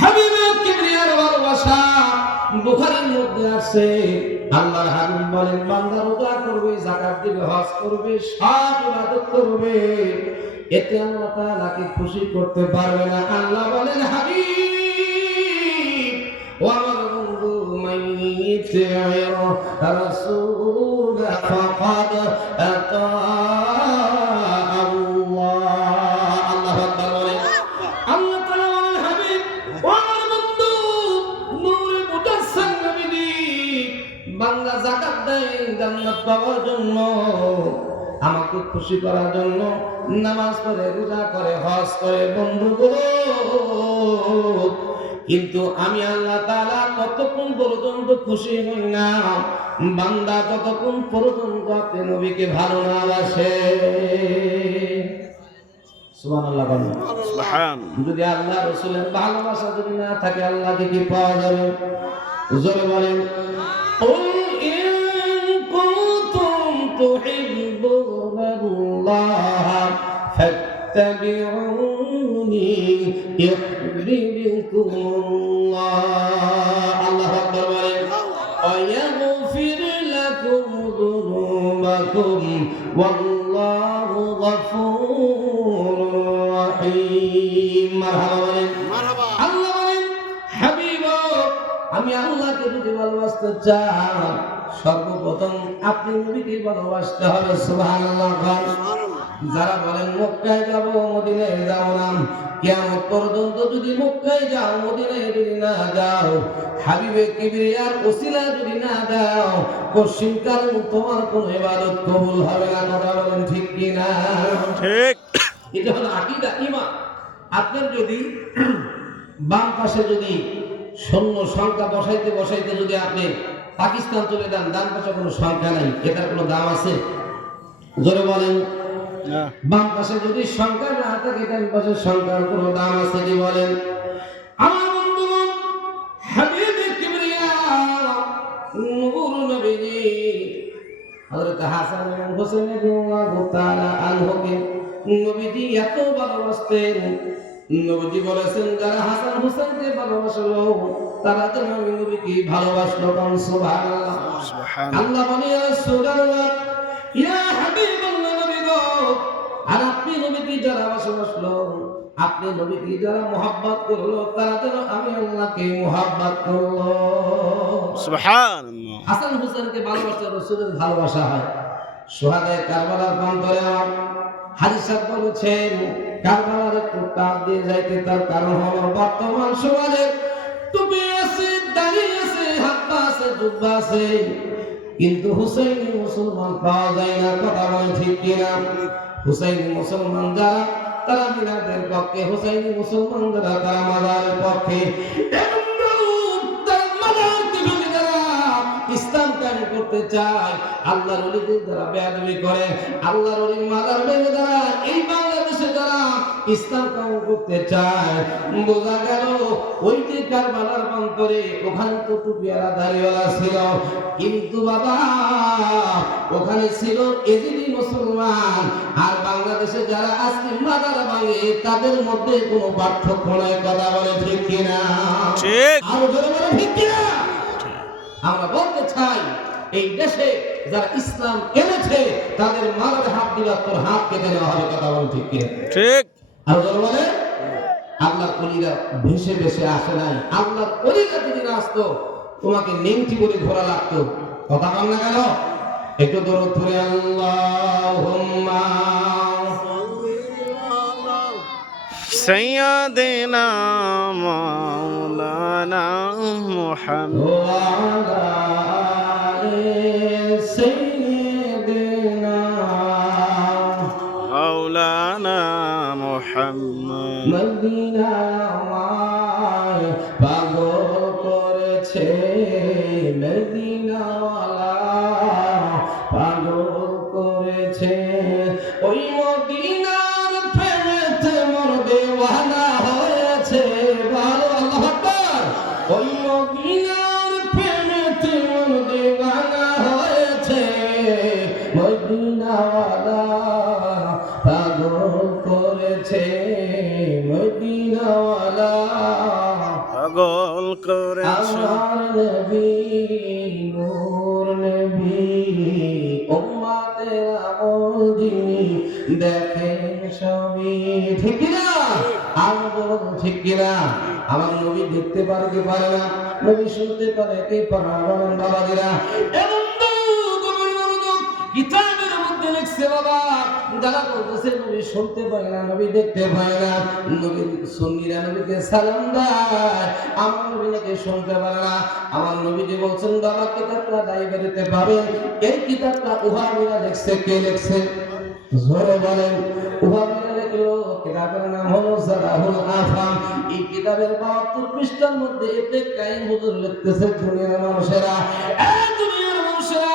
হাবিবের কিবরিয়ার ভালোবাসা বুখারীর মধ্যে আছে। আল্লাহর হাবিব বলেন, বান্দা রোজা করবে, যাকাত দিবে, হজ করবে, সব ইবাদত করবে, এতে আল্লাহ তাআলাকে খুশি করতে পারবে না। আল্লাহ বলেন, হাবিব ও আমার বন্ধু, মাইয়িতির রাসূল ফাকাদ আতা বান্দা যাকাত দেয় জান্নাত পাওয়ার জন্য, আমাকে খুশি করার জন্য, নামাজ পড়ে, রোজা করে, হজ করে। বন্ধুগণ, কিন্তু আমি আল্লাহ তাআলা ততক্ষণ পর্যন্ত খুশি হই না বান্দা ততক্ষণ পর্যন্ত আপনি নবীকে ভালো না বাসে। সুবহানাল্লাহ বলেন। সুবহানাল্লাহ। যদি আল্লাহ রাসূলের ভালোবাসা যদি না থাকে, আল্লাহকে কি পাওয়া যাবে? জোরে বলেন। قل إن كنتم تحبون الله فاتبعوني يحببكم الله. الله أكبر. ويغفر لكم ذنوبكم والله غفور رحيم. مرحبا. الله বলেন, হাবিব, আমি আল্লাহকে যদি ভালোবাসতে চাই, সর্বপ্রথম আপনি নবীকে ভালোবাসতে হবে। সুবহানাল্লাহ। যারা বলেন মক্কায় যাব, মদিনায় যাব না, কিয়ামত পর্যন্ত যদি মক্কায় যাও, মদিনায় যদি না যাও, হাবিবে কিবরিয়ার ওসিলা যদি না দাও, পশ্চিমকাল তোমার কোনো ইবাদত কবুল হবে না। কথা বলেন ঠিক কি না? ঠিক। এটা হলো আকীদা, ঈমান। আপনার যদি বাম পাশে যদি শূন্য সংখ্যা বসাইতে বসাইতে যদি আপনি পাকিস্তান চলে যান, ডান পাশে কোনো সংখ্যা নাই, এটার কোনো দাম আছে? জোরে বলেন। বাম পাশে যদি সংখ্যা না থাকে, ডান পাশে সংখ্যার কোনো দাম আছে কি বলেন? আমার বন্ধুগণ, হাবিবে কিবরিয়া নূর নবীজি হযরত হাসান এবং হোসেন রাদিয়াল্লাহু তাআলা আনহুকে নবীজি এত ভালোবাসতেন, নবীজি বলেছেন, যারা হাসান হোসেনকে ভালোবাসলো তারা যেন আমি নবীকে ভালোবাসলো। সুবহানাল্লাহ। আল্লাহ বলে, ইয়া রাসূলুল্লাহ, ইয়া হাবিবাল্লাহ, নবী গো, আর আপনি নবীকে যারা ভালোবাসলো, আপনি নবীকে যারা মুহাব্বত করলো, তারা যেন আমি আল্লাহকে মুহাব্বত করলো। সুবহানাল্লাহ। হাসান হোসেনকে ভালোবাসা রাসূলের ভালোবাসা হয়। শুহাদায়ে কারবালার প্রান্তরে হাজী সাহেব বলেছেন, কারবালার একটু কাজ দিয়ে যাইতে তার কারণ হলো, বর্তমান সমাজে টুপি আছে, দাড়ি আছে, হাত পা আছে, জুব্বা আছে, কিন্তু হুসাইনি মুসলমান পাওয়া যায় না। কথা বলেন ঠিক কিনা? হুসাইনি মুসলমান যারা, তারা মিলাদের পক্ষে, হুসাইনি মুসলমান যারা, তারা মাজারের পক্ষে। ইসলাম কায়েম করতে চায়, আল্লাহর ওলিদের যারা বেয়াদবি করে, আল্লাহর ওলির মাজার ভেঙে যারা এই বাংলাদেশে যারা ইসলাম কায়েম করতে চায়, বোঝা গেল ওই যে কারবালার প্রান্তরে ওখানে তো টুপিওয়ালা দাড়িওয়ালা ছিল, কিন্তু বাবা ওখানে ছিল এজিদি মুসলমান। আর বাংলাদেশে যারা আজকে মাজার ভাঙে, তাদের মধ্যে কোনো পার্থক্য নাই। কথা বলে ঠিক কিনা? ঠিক। আর জোরে বলে ঠিক কিনা? আমরা বলতে চাই, এই দেশে যারা ইসলাম এনেছে তাদের মাজারে হাত দিবা, তোর হাত কেটে নেওয়া হবে। কথা বল ঠিক কি? ঠিক। আর যারা বলে আল্লাহর ওলিরা ভেসে ভেসে আসে নাই, আল্লাহর ওলিরা যদি না আসতো তোমাকে নেংটি করে ঘোরা লাগতো। কথা বল না কেন? একটু দরুদ পড়ে, আল্লাহুম্মা سيدنا مولانا محمد سيدنا مولانا محمد মদিনা আমায় পাগল করেছে, মদিনাওয়ালা পাগল করেছে, ওই মদিনার প্রেমেতে মোর দেওয়ানা হয়েছে। ভালো আল্লাহু আকবার। ওই মদিনার প্রেমেতে মোর দেওয়ানা হয়েছে, মদিনাওয়ালা পাগল করেছে, মদিনাওয়ালা জালা পাগল করেছে আমার নবী নূর নবী উম্মতের আমল যিনি দেখেন সবই ঠিক কিনা আর বলুন ঠিক কিনা আমার নবী দেখতে পারে কি পারে না নবী শুনতে পারে কি পারে না বলেন বাবাজিরা এবং কিতাবের মধ্যে লিখছে বাবা যারা বলতেছে নবী শুনতে পায় না নবী দেখতে পায় না নবী সুন্নিরা নবীকে সালাম দেয় আমার নবী নাকি শুনতে পারে না আমার নবীজি বলছেন বাবা কিতাবটা লাইব্রেরিতে পাবেন এই কিতাবটা উহাবিরা লিখছে কে লিখছে জোরে বলেন উহাবিরা লিখলো কিতাবের নাম হলো জালাহুল আফাম এই কিতাবের 72 পৃষ্ঠার মধ্যে ইবনে কাইয়িম হুজুর লিখতেছে দুনিয়ার মানুষেরা দুনিয়ার মানুষেরা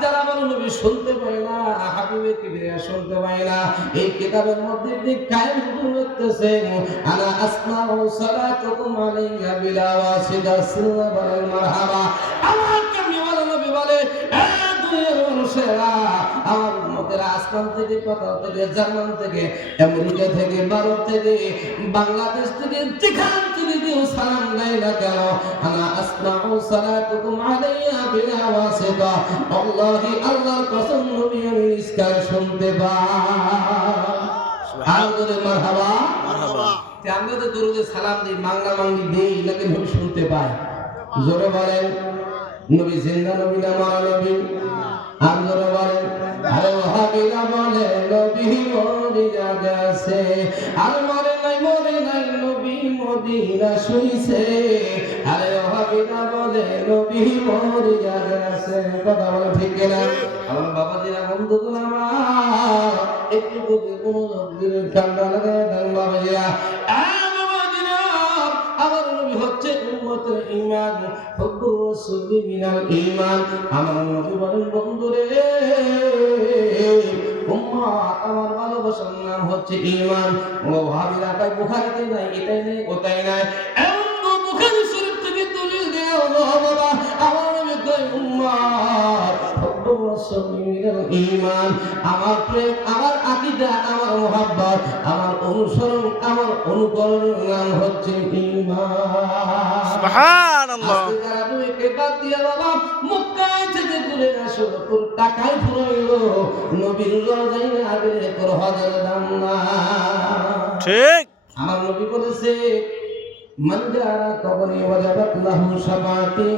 যারা আমার নবী শুনতে পায় না হাবিবে কিবরিয়া শুনতে পায় না এই কিতাবের মধ্যে ইবনে কাইয়িম হুজুর লিখতেছেন আনা আসমাউ সালাতুকুম আলাইয়া বিলা ওয়াসিদা সিল্লা বলেন মারহাবা আমার কামলিওয়ালা নবী বলে দুনিয়ার মানুষেরা আমার উম্মতেরা আসমান থেকে পাতাল থেকে জার্মান থেকে আমেরিকা থেকে ভারত থেকে বাংলাদেশ থেকে যেখান থেকে কেউ সালাম দেয় না কেন আনা আসমাউ সালাতুকুম আলাইয়া বিলা ওয়াসিদা আল্লাহি আল্লাহর কসম নবী আমি নিষ্কার শুনতে পাই আল্লাহরে মারহাবা মারহাবা তে আমরা তো দরুদে সালাম দিই মাংনা মাংনি দেই নাকি নবী শুনতে পাই জোরে বলেন নবী জিন্দা নবী না মারা নবী আর জোরে বলেন আরে ওয়াহাবিরা বলে নবী মদিনা গেছে আর মরে নাই নবী মদিনা শুইছে আরে ওয়াহাবিরা বলে নবী মদিনা গেছে কথা বলে ঠিক কিনা আমার বাবাজিরা বন্ধুগণ আমার একটু বুঝে কোনো দিনের ঠান্ডা লাগে দেন বাবাজিরা আমার নবী হচ্ছে উম্মতের ঈমান হুব্বুর রাসূলি মিনাল ঈমান আমার নবী বলেন বন্ধুরে উম্মত আমার ভালোবাসার নাম হচ্ছে ঈমান ও ভাবিরা কয় বুখারীতে নাই এটাই নেই ওটাই নাই এমন বুখারী শরীফ থেকে দলিল দেও বাবা আমার নবী কয় উম্মত হুব্বুর রাসূলি মিনাল ঈমান আমার প্রেম আমার আকীদা আমার মুহাব্বত আমার অনুসরণ আমার অনুকরণ নাম হচ্ছে ঈমান সুবহানাল্লাহ আজকে যারা দুইকে বাদ দিয়া বাবা মক্কায় থেকে ঘুরে আসো তোর টাকায় ফুরাইলো নবীর রওজায় না গেলে তোর হজের দাম না ঠিক আমার নবী বলেছে মান যারা কবরে ওয়াজাবাত লাহু শাফাআতি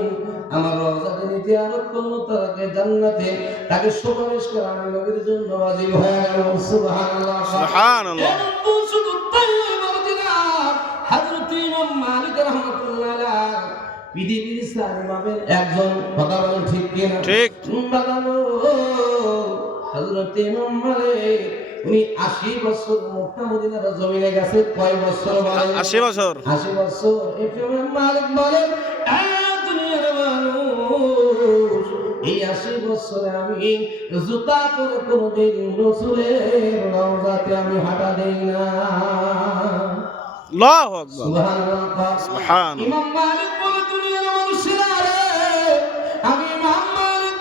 আমার রওজাতে জিয়ারত করলো তাকে জান্নাতে তাকে সুপারিশ করা আমার নবীর জন্য ওয়াজিব হয়ে গেল সুবহানাল্লাহ সুবহানাল্লাহ শুধু তাই বাবাজিরা হযরত ইমাম মালিক রাহমাতুল্লাহ আলাইহি পৃথিবীর চার ইমামের একজন কথা বলেন ঠিক কিনা ঠিক বাগানো হযরত ইমাম মালিক উনি 80 বছর মক্কা মদিনার জমিনে গেছে কয় বছর বলেন 80 বছর 80 বছর ইমাম মালিক বলেন দুনিয়ার মানুষ এই 80 বছরে আমি জুতা পরে কোনদিন রাসূলের রওজাতে আমি হাঁটা দেই না আল্লাহু আকবার সুবহানাল্লাহ সুবহান ইমাম মালিক বলে দুনিয়ার মানুষেরা রে আমি ইমাম মালিক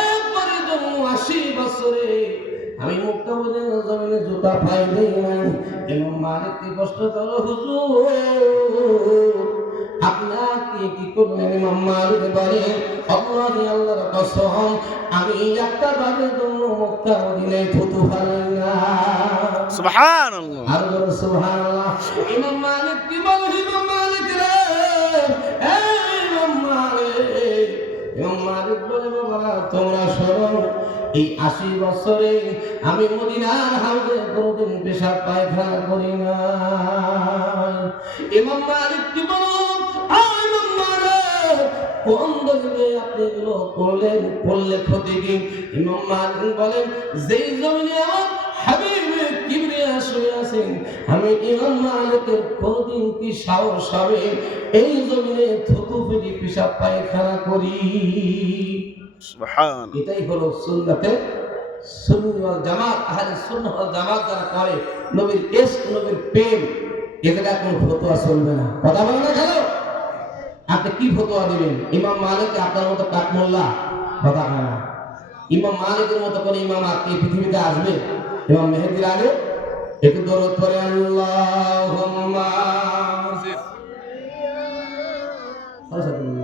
একবারে জন্ম 80 বছরে আমি মক্কা মদিনার জমিনে জুতা পাই দেই না ইমাম মালিক কি কষ্ট করো হুজুর আপনাকে কি করলেন ইমাম মালিক বলে আল্লাহর কসম আমি একটা বারের জন্য মক্কা মদিনায় থুতু ফেলাই না সুবহানাল্লাহ আর বলো সুবহানাল্লাহ ইমাম মালিক কি বলে ইমাম মালিক রে ইমাম মালিক বলে বাবা তোমরা শোনো এই 80 বছরে আমি মদিনার হাউজে কোনদিন পেশাব পায়খানা করি না ইমাম মালিক কি বলো ইমাম মালিক কোন দলিলে আপনি এগুলো করলে ক্ষতি কি ইমাম মালিক বলেন যেই জমিনে আমার হাবিবে কিবরিয়া শুয়ে আছেন আমি ইমাম মালিকের কোনদিন কি সাহস হবে এই জমিনে থুতু ফেলি পেশাব পায়খানা করি সুবহান এটাই হলো সুন্নতে সুন্নাত ওয়াল জামাত আহলে সুন্নাহ ওয়াল জামাত যারা করে নবীর ইশক নবীর প্রেম এটাকে কোনো ফতোয়া চলবে না কথা বলেন না কেন আপনি কি ফতোয়া দিবেন ইমাম মালিক আপনার মতো কাঠমোল্লা কথা হয় না ইমাম মালিকের মতো কোন ইমাম আর কি পৃথিবীতে আসবে ইমাম মেহেদির আগে একটু দরুদ পড়ে আল্লাহুম্মা সাথে